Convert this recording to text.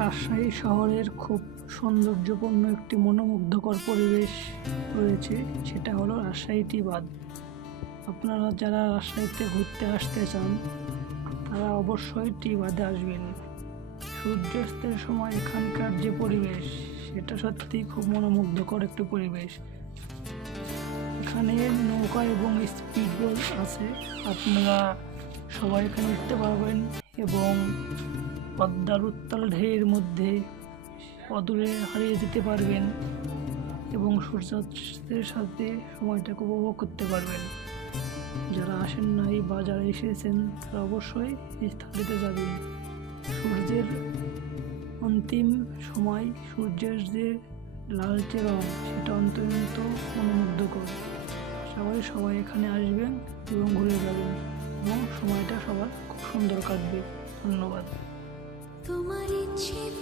রাজশাহী শহরের খুব সৌন্দর্যপূর্ণ একটি মনোমুগ্ধকর পরিবেশ রয়েছে, সেটা হলো রাজশাহী টি বাঁধ। আপনারা যারা রাজশাহীতে ঘুরতে আসতে চান, তারা অবশ্যই টি বাঁধে আসবেন। সূর্যাস্তের সময় এখানকার যে পরিবেশ, সেটা সত্যি খুব মনোমুগ্ধকর একটি পরিবেশ। এখানে নৌকা এবং স্পিড বোট আছে, আপনারা সবাই এখানে উঠতে পারবেন এবং পদ্মার উত্তাল ঢেউয়ের মধ্যে অদূরে হারিয়ে যেতে পারবেন এবং সূর্যাস্তের সাথে সময়টাকে উপভোগ করতে পারবেন। যারা আসেন নাই বা যারা এসেছেন, তারা অবশ্যই এই স্থানটিতে যাবেন। সূর্যের অন্তিম সময় সূর্যের যে লালচে রং সেটা অত্যন্ত অনুমুগ্ধকর সবাই সবাই এখানে আসবেন এবং ঘুরে যাবেন এবং সময়টা সবার খুব সুন্দর কাটবে। ধন্যবাদ। তোমার ইচ্ছে